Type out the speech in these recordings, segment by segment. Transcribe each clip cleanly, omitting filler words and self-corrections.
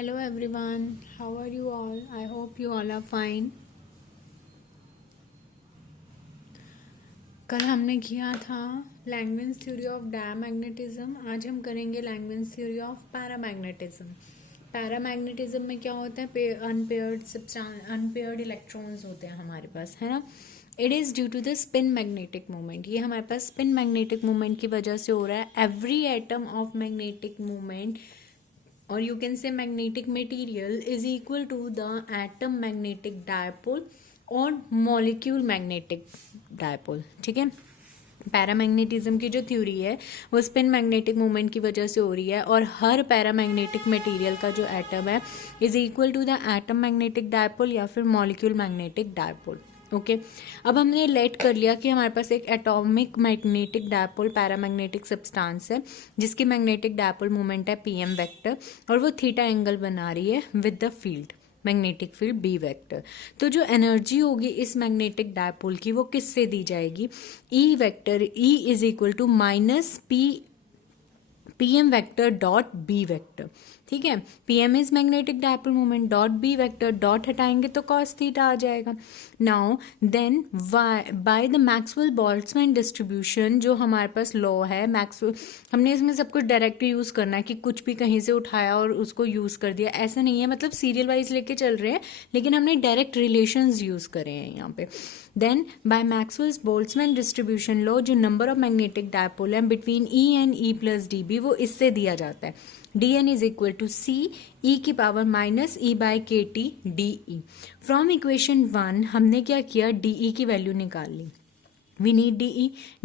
Hello everyone, how are you all? I hope you all are fine. कल हमने किया था लैंगमैन्स थ्योरी ऑफ डायमैग्नेटिज्म. आज हम करेंगे लैंगमैन्स थ्योरी ऑफ पैरामैग्नेटिज्म. पैरामैग्नेटिज्म में क्या होता है? अनपेयर्ड इलेक्ट्रॉन्स होते हैं हमारे पास, है ना. It is due to the spin magnetic moment. ये हमारे पास स्पिन मैग्नेटिक मोमेंट की वजह से हो रहा है. Every atom of magnetic moment or you can say magnetic material is equal to the atom magnetic dipole और molecule magnetic dipole. ठीक है. पैरामैग्नेटिज्म की जो थ्योरी है वो स्पिन मैग्नेटिक मोमेंट की वजह से हो रही है और हर पैरामैग्नेटिक मटेरियल का जो एटम है is equal to the atom magnetic dipole या फिर मॉलिक्यूल मैग्नेटिक डायपोल. ओके अब हमने लेट कर लिया कि हमारे पास एक atomic magnetic dipole paramagnetic substance है जिसकी मैग्नेटिक डायपोल मोमेंट है पीएम वेक्टर और वो थीटा एंगल बना रही है with the field magnetic field B vector. तो जो एनर्जी होगी इस मैग्नेटिक डायपोल की वो किससे दी जाएगी? E vector. E is equal to minus PM vector dot B vector. ठीक है. PM is magnetic dipole moment dot B vector. Dot हटाएंगे तो कॉस थीटा आ जाएगा. Now then by the Maxwell Boltzmann distribution जो हमारे पास लॉ है Maxwell, हमने इसमें सब कुछ डायरेक्ट यूज करना है कि कुछ भी कहीं से उठाया और उसको यूज कर दिया, ऐसा नहीं है. मतलब सीरियल वाइज लेके चल रहे हैं लेकिन हमने डायरेक्ट रिलेशंस यूज करे हैं यहाँ पे. Then by Maxwell's Boltzmann distribution law जो नंबर ऑफ मैग्नेटिक डायपोल है between E and E plus D B वो इससे दिया जाता है. dn is equal to c e की power minus e by K T D E. From equation 1 हमने क्या किया? डी ई की वैल्यू निकाल ली. वी नीड डी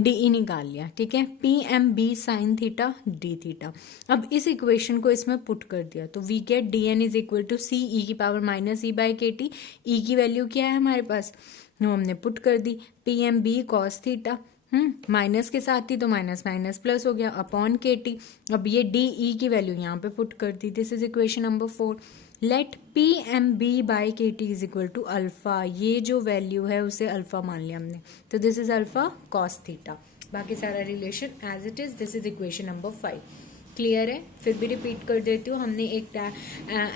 ई निकाल लिया. ठीक है. P M B sine theta D theta. अब इस इक्वेशन को इसमें पुट कर दिया तो we get D N is equal to C E की power minus E by K T. E की वैल्यू क्या है हमारे पास? वो हमने पुट कर दी. P M B cos theta minus के साथ ही तो माइनस माइनस प्लस हो गया अपॉन के टी. अब ये डी ई की वैल्यू यहाँ पे पुट कर दी. This is equation number 4. Let P M B by K T is equal to alpha. ये जो वैल्यू है उसे अल्फा मान लिया हमने तो this is alpha cos theta. बाकी सारा relation as it is. This is equation number 5. Clear है? फिर भी रिपीट कर देती हूँ. हमने एक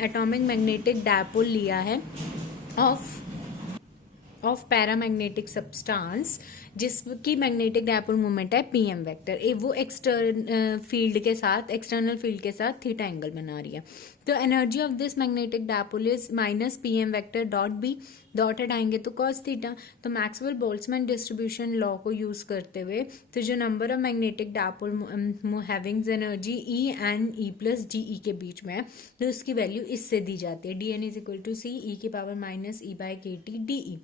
एटॉमिक मैग्नेटिक डायपोल लिया है ऑफ पैरामैग्नेटिक सब्सटेंस जिसकी मैग्नेटिक डायपोल मोमेंट है पीएम वेक्टर. वो एक्सटर्नल फील्ड के साथ थीटा एंगल बना रही है. तो energy of this magnetic dipole is minus PM vector dot B. Dot हटाएंगे तो कॉस थीटा. तो मैक्सवेल बोल्ट्जमैन डिस्ट्रीब्यूशन लॉ को यूज करते हुए तो जो number of magnetic dipole having energy E and E plus D E के बीच में है तो उसकी वैल्यू इससे दी जाती है. D N is equal to C E की power minus E by K T D E.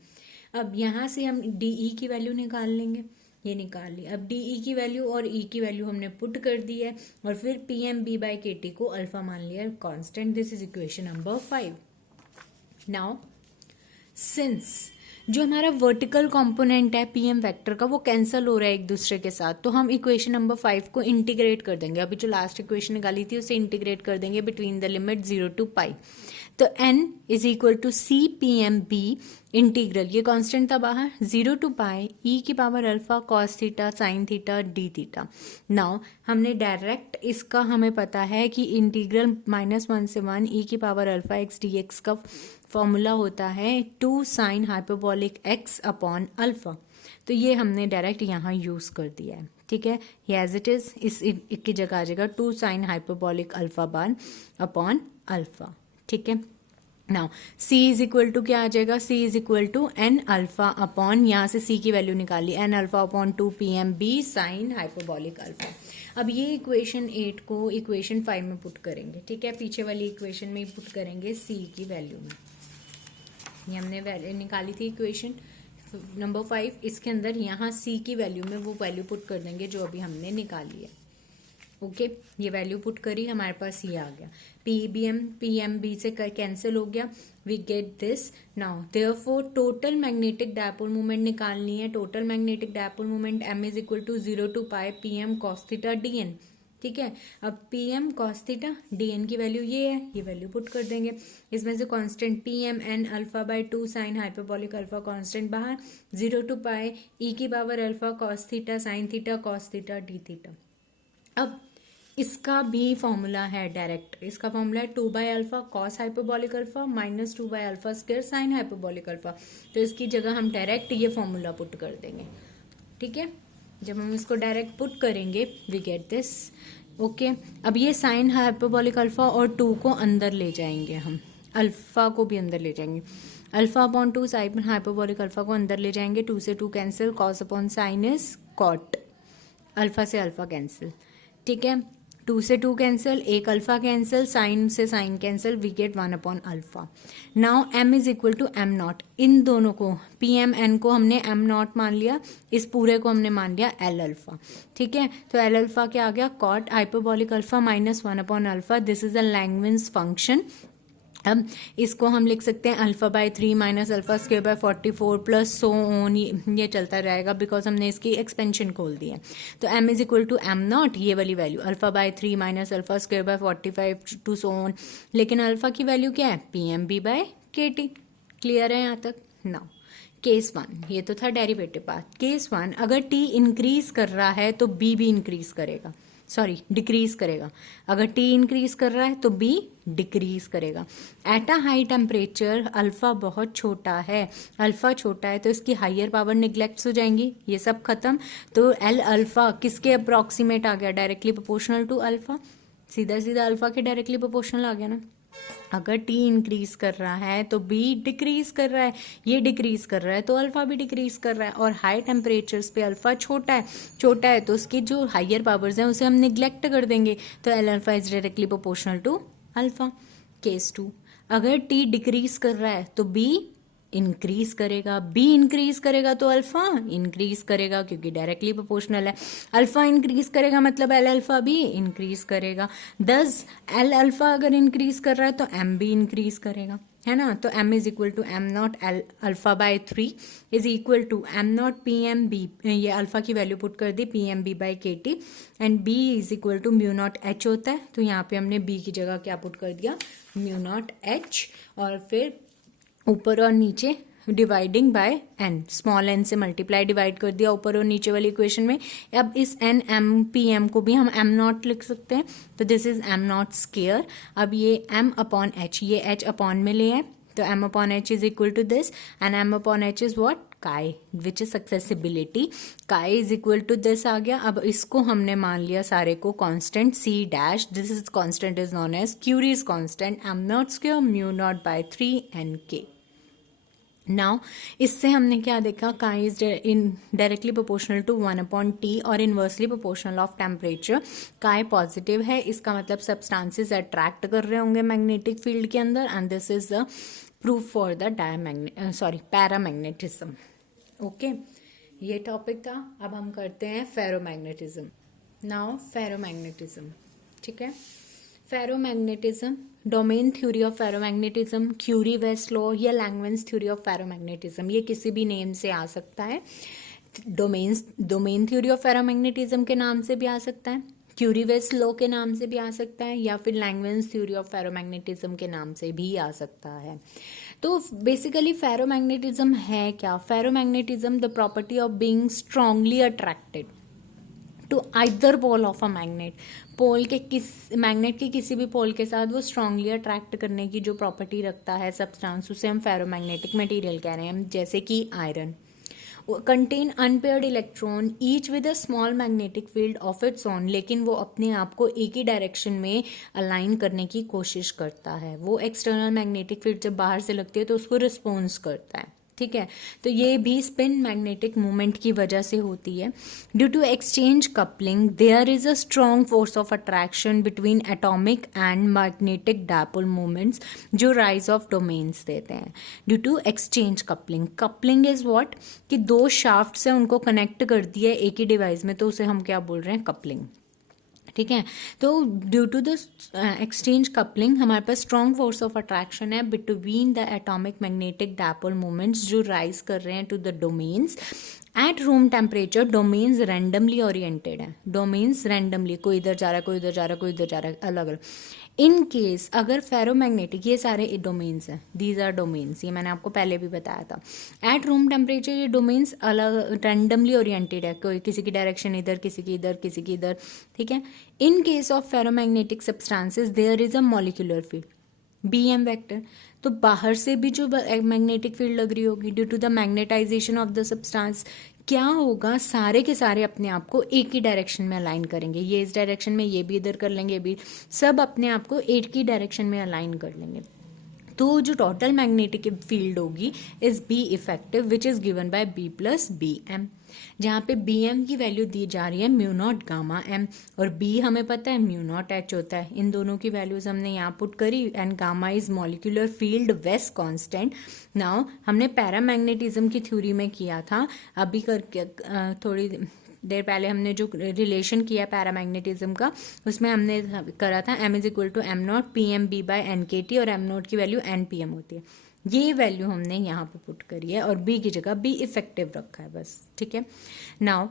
अब यहाँ से हम डी ई की वैल्यू निकाल लेंगे. ये निकाल ली. अब डी ई की वैल्यू और ई की वैल्यू हमने पुट कर दी है और फिर P M B by K T को अल्फा मान लिया constant. This is equation number 5. Now since जो हमारा वर्टिकल कंपोनेंट है पीएम वेक्टर का वो कैंसिल हो रहा है एक दूसरे के साथ तो हम इक्वेशन नंबर 5 को इंटीग्रेट कर देंगे. अभी जो लास्ट इक्वेशन निकाली थी उसे इंटीग्रेट कर देंगे between the limit 0 to pi. तो n is equal to C P M B integral. ये कांस्टेंट था बाहर 0 टू पाई ई की power alpha cos theta sine theta D theta. Now हमने डायरेक्ट इसका हमें पता है कि इंटीग्रल -1 से 1 ई की power alpha x D x का फॉर्मूला होता है 2 sine hyperbolic x upon alpha. तो ये हमने डायरेक्ट यहाँ यूज कर दिया है. ठीक है. ये एज इट इज इस की जगह आ जाएगा 2 साइन हाइपरबोलिक अल्फा बार अपॉन अल्फा. ठीक है. Now c is equal to क्या आ जाएगा? c is equal to N alpha upon यहाँ से c की वैल्यू निकाली N alpha upon 2 P M B sine hyperbolic alpha. अब ये इक्वेशन 8 को इक्वेशन 5 में पुट करेंगे. ठीक है. पीछे वाली इक्वेशन में पुट करेंगे c की वैल्यू में. ये हमने वैल्यू निकाली थी इक्वेशन नंबर 5. इसके अंदर यहाँ c की वैल्यू में वो वैल्यू पुट कर देंगे जो अभी हमने निकाली है. ओके ये वैल्यू पुट करी हमारे पास ये आ गया. पी एम बी से कैंसिल हो गया. We get this. Now therefore total magnetic dipole moment निकालनी है. Total magnetic dipole moment m is equal to 0 to pi P M cos theta D N. ठीक है. अब P M cos theta D N की value ये है. ये value put कर देंगे. इसमें से constant P M N alpha by 2 sine hyperbolic alpha constant बाहर 0 टू पाई ई की power alpha cos theta sine theta cos theta D theta. अब इसका भी फॉर्मूला है डायरेक्ट, इसका फॉर्मूला है 2/α cos hyperbolic alpha minus 2/α square sine hyperbolic alpha. तो इसकी जगह हम डायरेक्ट ये फॉर्मूला पुट कर देंगे, ठीक है। जब हम इसको डायरेक्ट पुट करेंगे वी गेट दिस, ओके। अब ये साइन हाइपरबॉलिक अल्फा और 2 को अंदर ले जाएंगे, हम अल्फा को भी अंदर ले जाएंगे, alpha upon 2 sine hyperbolic alpha को अंदर ले जाएंगे, 2 से 2 cancel, cos upon sine is cot, alpha से अल्फा कैंसिल, ठीक है। 2 से 2 कैंसिल, एक अल्फा कैंसिल, साइन से sine cancel, we get 1 upon alpha. Now m is equal to m not, इन दोनों को पी एम एन को हमने m नॉट मान लिया, इस पूरे को हमने मान लिया l अल्फा, ठीक है। तो l अल्फा क्या आ गया, cot hyperbolic alpha minus 1 upon alpha, this is a Langevin's function. अब इसको हम लिख सकते हैं alpha by 3 minus alpha square by 44 plus so on, ये चलता रहेगा बिकॉज हमने इसकी एक्सपेंशन खोल दी है। तो m is equal to m naught, ये वाली value alpha by 3 minus alpha square by 45 to so on, लेकिन अल्फा की वैल्यू क्या है, P M B by K T. Clear है यहाँ तक? नाउ केस 1, ये तो था डेरिवेटिव पार्ट। केस 1, अगर t इंक्रीज कर रहा है तो b भी इंक्रीज करेगा, सॉरी डिक्रीज करेगा। अगर t इंक्रीज कर रहा है तो b डिक्रीज करेगा। At a high temperature alpha बहुत छोटा है, अल्फा छोटा है तो इसकी हायर पावर निग्लेक्ट हो जाएंगी, ये सब खत्म। तो एल अल्फा किसके अप्रोक्सीमेट आ गया, डायरेक्टली प्रोपोर्शनल टू अल्फा, सीधा सीधा अल्फा के डायरेक्टली प्रोपोर्शनल आ गया ना। अगर t इंक्रीज कर रहा है तो b डिक्रीज कर रहा है, ये डिक्रीज कर रहा है तो अल्फा भी डिक्रीज कर रहा है। और हाई टेम्परेचर्स पे अल्फा छोटा है तो उसकी जो हायर पावर्स हैं उसे हम निग्लेक्ट कर देंगे, तो L alpha is directly proportional to alpha. Case 2, अगर t डिक्रीज कर रहा है तो b इंक्रीज करेगा, b इंक्रीज करेगा तो अल्फा इंक्रीज करेगा क्योंकि डायरेक्टली प्रोपोर्शनल है। अल्फा इंक्रीज करेगा मतलब एल अल्फा भी इंक्रीज करेगा। दस एल अल्फा अगर इंक्रीज कर रहा है तो m भी इंक्रीज करेगा, है ना। तो m is equal to m naught L alpha by 3 is equal to m naught P M B, ये अल्फा की वैल्यू पुट कर दी, P M B by K T, and b is equal to mu naught h होता है। तो यहाँ पे हमने b की जगह क्या पुट कर दिया, म्यू नॉट h, और फिर ऊपर और नीचे dividing by n, small n से मल्टीप्लाई डिवाइड कर दिया ऊपर और नीचे वाली इक्वेशन में। अब इस n m p m को भी हम m नॉट लिख सकते हैं, तो this is m naught square. अब ये m अपॉन h, ये h अपॉन में ले है तो m upon h is equal to this, and m upon h is what, chi, which is susceptibility, chi is equal to this आ गया। अब इसको हमने मान लिया सारे को constant c dash, this is constant is known as Curie's constant, m naught square mu naught by 3 N K. Now इससे हमने क्या देखा, chi is in directly proportional to 1 upon T और inversely proportional of temperature. Chi positive है, इसका मतलब substances attract कर रहे होंगे मैग्नेटिक फील्ड के अंदर, and this is the proof for the paramagnetism. Okay, ये टॉपिक था। अब हम करते हैं फेरोमैग्नेटिज्म। नाउ फेरोमैग्नेटिज्म, ठीक है। Ferromagnetism, domain theory of ferromagnetism, Curie Weiss law या लैंगवेंस थ्योरी ऑफ फेरोमैग्नेटिज्म, ये किसी भी नेम से आ सकता है। डोमेन थ्योरी ऑफ फेरोमैग्नेटिज्म के नाम से भी आ सकता है, क्यूरी वेस्ट लॉ के नाम से भी आ सकता है, या फिर लैंगवेंस थ्योरी ऑफ फेरोमैग्नेटिज्म के नाम से भी आ सकता है। तो बेसिकली फेरोमैग्नेटिज्म है क्या? Ferromagnetism the property of being strongly attracted to either pole of a magnet, pole के मैग्नेट के किसी भी पोल के साथ वो स्ट्रांगली अट्रैक्ट करने की जो प्रॉपर्टी रखता है सब्सटेंस, उसे हम फेरोमैग्नेटिक मटेरियल कह रहे हैं। जैसे कि iron contain unpaired electron each with a small magnetic field of its own, लेकिन वो अपने आप को एक ही डायरेक्शन में अलाइन करने की कोशिश करता है। वो एक्सटर्नल मैग्नेटिक फील्ड जब बाहर से लगती है तो उसको रिस्पॉन्स करता है, ठीक है। तो ये भी स्पिन मैग्नेटिक मूवमेंट की वजह से होती है। Due to exchange coupling there is a strong force of attraction between atomic and magnetic dipole movements, जो राइज ऑफ डोमेन्स देते हैं। Due to exchange coupling, coupling is what, कि दो शाफ्ट से उनको कनेक्ट कर दिया एक ही डिवाइस में, तो उसे हम क्या बोल रहे हैं, कपलिंग, ठीक है। तो due to the exchange coupling हमारे पास स्ट्रॉन्ग फोर्स ऑफ अट्रैक्शन है between the atomic magnetic dipole moments, जो राइज कर रहे हैं to the domains at room temperature. Domains randomly oriented है, डोमेन्स रैंडमली, कोई इधर जा रहा है, कोई इधर जा रहा है, कोई इधर जा रहा है, अलग अलग। इन केस अगर फेरोमैग्नेटिक, ये सारे डोमेन्स हैं, दीज आर डोमेन्स, ये मैंने आपको पहले भी बताया था। एट रूम टेम्परेचर ये डोमेन्स अलग रैंडमली ओरिएंटेड है, कोई किसी की डायरेक्शन इधर, किसी की इधर, किसी की इधर, ठीक है। In case of ferromagnetic substances there is a molecular field B M vector. तो बाहर से भी जो मैग्नेटिक फील्ड लग रही होगी due to the magnetization of the substance, क्या होगा, सारे के सारे अपने आप को एक ही डायरेक्शन में अलाइन करेंगे। ये इस डायरेक्शन में, ये भी इधर कर लेंगे, ये भी, सब अपने आप को एक ही डायरेक्शन में अलाइन कर लेंगे। तो जो टोटल मैग्नेटिक फील्ड होगी is B effective which is given by B plus B M, जहाँ पे बी एम की वैल्यू दी जा रही है म्यू नॉट गामा एम, और बी हमें पता है म्यू नॉट एच होता है। इन दोनों की वैल्यूज हमने यहाँ पुट करी, and gamma is molecular field वेस कांस्टेंट। नाउ हमने पैरामैग्नेटिज्म की थ्योरी में किया था, अभी करके थोड़ी देर पहले हमने जो रिलेशन किया पैरामैग्नेटिज्म का, उसमें हमने करा था M is equal to M naught P M B by N K T, और एम नॉट की वैल्यू एन पी एम होती है। ये वैल्यू हमने यहाँ पे पुट करी है, और बी की जगह बी इफेक्टिव रखा है बस, ठीक है। नाउ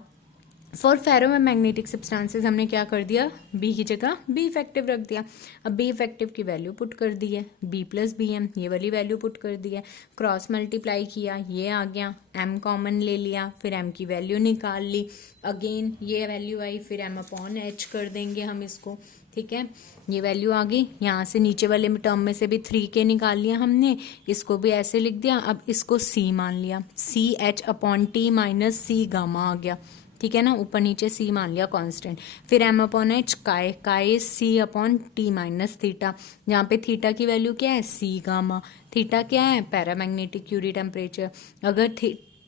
फॉर फेरोमैग्नेटिक सब्सटेंसेस हमने क्या कर दिया, बी की जगह बी इफेक्टिव रख दिया। अब बी इफेक्टिव की वैल्यू पुट कर दी है, बी प्लस बी एम, ये वाली वैल्यू पुट कर दी है, क्रॉस मल्टीप्लाई किया, ये आ गया, एम कॉमन ले लिया, फिर एम की वैल्यू निकाल ली, अगेन ये वैल्यू आई, फिर एम अपॉन एच कर देंगे हम इसको, ठीक है। ये वैल्यू आ गई, यहाँ से नीचे वाले टर्म में से भी 3k निकाल लिया हमने, इसको भी ऐसे लिख दिया। अब इसको c मान लिया, C H upon T minus C gamma आ गया, ठीक है ना, ऊपर नीचे c मान लिया कांस्टेंट। फिर m अपॉन एच काय, काय c upon T minus theta, जहाँ पे थीटा की वैल्यू क्या है, c गामा, थीटा क्या है, पैरामैग्नेटिक क्यूरी टेम्परेचर। अगर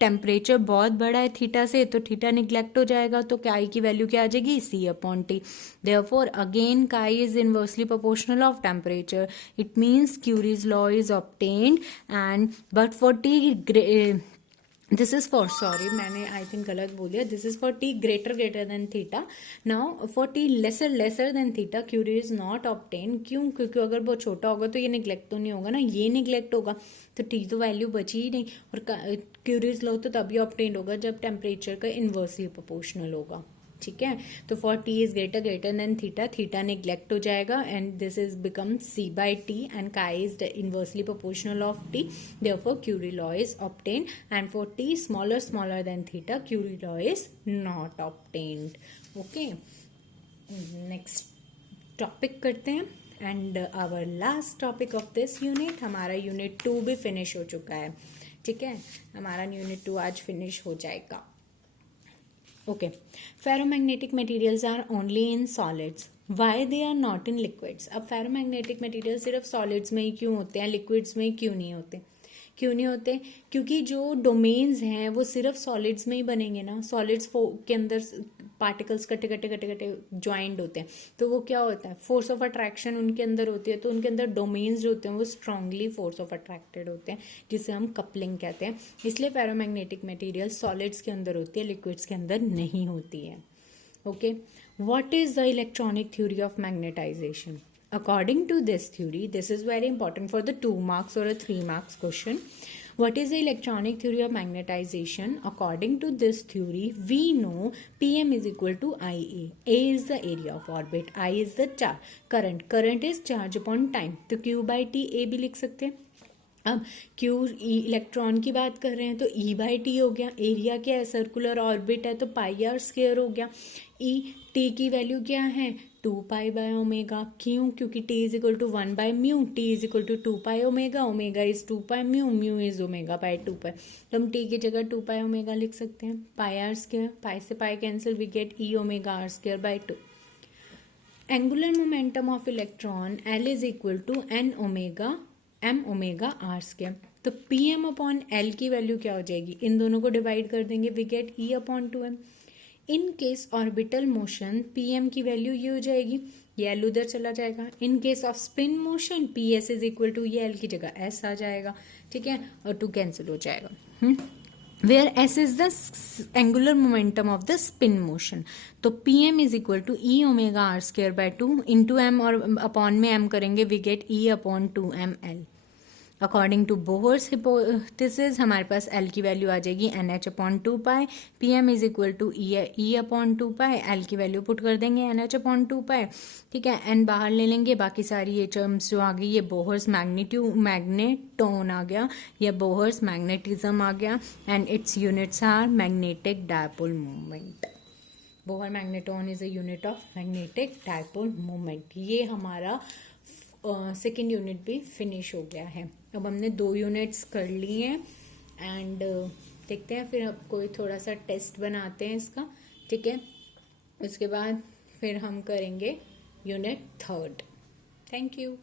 टेम्परेचर बहुत बड़ा है थीटा से तो थीटा निग्लेक्ट हो जाएगा, तो काई की वैल्यू क्या आ जाएगी, c upon T. Therefore again chi is inversely proportional of temperature, it means Curie's law is obtained, and but for T this is for, sorry मैंने आई थिंक गलत बोल दिया, this is for T greater than theta. Now for T lesser than theta Curie is not obtain. क्यों? क्योंकि अगर बहुत छोटा होगा तो ये निग्लेक्ट तो नहीं होगा ना, ये निग्लेक्ट होगा तो टी तो वैल्यू बची ही नहीं, और क्यूरीज लॉ तो तभी ऑब्टेन होगा जब टेम्परेचर का इनवर्सली प्रोपोर्शनल होगा, ठीक है। तो for T is greater than theta, theta neglect हो जाएगा, and this is become C by T, and chi is inversely proportional of T, therefore Curie law is obtained, and for T smaller than theta Curie law is not obtained. Okay, next topic करते हैं, and our last topic of this unit, हमारा unit 2 भी finish हो चुका है, ठीक है, हमारा यूनिट 2 आज फिनिश हो जाएगा। Okay, ferromagnetic materials are only in solids. Why they are not in liquids? अब ferromagnetic materials सिर्फ solids में ही क्यों होते हैं, liquids में क्यों नहीं होते? क्यों नहीं होते? क्योंकि जो डोमेन्स हैं वो सिर्फ सॉलिड्स में ही बनेंगे ना, सॉलिड्स के अंदर पार्टिकल्स कटे ज्वाइंट होते हैं, तो वो क्या होता है, फोर्स ऑफ अट्रैक्शन उनके अंदर होती है, तो उनके अंदर डोमेन्स जो होते हैं वो स्ट्रांगली फोर्स ऑफ अट्रैक्टेड होते हैं, जिसे हम कपलिंग कहते हैं। इसलिए फेरोमैग्नेटिक मटेरियल सॉलिड्स के अंदर होती है, लिक्विड्स के अंदर नहीं होती है। Okay, what is the electronic theory of magnetization? According to this theory, this is very important for the 2 marks or a 3 marks question. What is the electronic theory of magnetization? According to this theory, we know Pm is equal to Ia. A is the area of orbit, I is the current. Current is charge upon time. तो Q by T A भी लिख सकते हैं। अब Q electron की बात कर रहे हैं तो E बाई टी हो गया, एरिया क्या है, सर्कुलर ऑर्बिट है तो पाई आर स्क्वायर हो गया। E T की वैल्यू क्या है, 2 पाई बाय ओमेगा। क्यों? क्योंकि T is equal to 1 by mu, T is equal to 2 pi omega, omega is 2 pi mu, mu is omega by 2 pi, तो हम T की जगह 2 पाई ओमेगा लिख सकते हैं। पाई आर स्क्वायर, पाई से pi cancel, we get E omega R square by 2। Angular momentum of electron L is equal to N omega M omega R square, तो P M upon L की value क्या हो जाएगी, इन दोनों को divide कर देंगे, we get E upon 2m। In case orbital motion P M की वैल्यू ये हो जाएगी, ये एल उधर चला जाएगा। In case of spin motion P S is equal to, ये एल की जगह एस आ जाएगा, ठीक है, और 2 कैंसिल हो जाएगा। Where S is the angular momentum of the spin motion, तो P M is equal to E omega R square by 2 into M, और अपॉन में एम करेंगे, we get E upon 2m L. According to Bohr's hypothesis हमारे पास L की value आ जाएगी NH/2 pi, PM is equal to E/2 pi, L की value put कर देंगे NH/2 पाई, ठीक है, एन बाहर ले लेंगे, बाकी सारी ये टर्म्स जो आ गई ये बोहर्स मैग्नेटोन आ गया, या बोहर्स मैग्नेटिज्म आ गया, and its units are magnetic dipole moment. Bohr magneton is a unit of magnetic dipole moment. ये हमारा सेकेंड यूनिट भी फिनिश हो गया है। अब हमने 2 यूनिट्स कर ली हैं एंड देखते हैं फिर अब कोई थोड़ा सा टेस्ट बनाते हैं इसका, ठीक है, उसके बाद फिर हम करेंगे यूनिट 3rd। Thank you.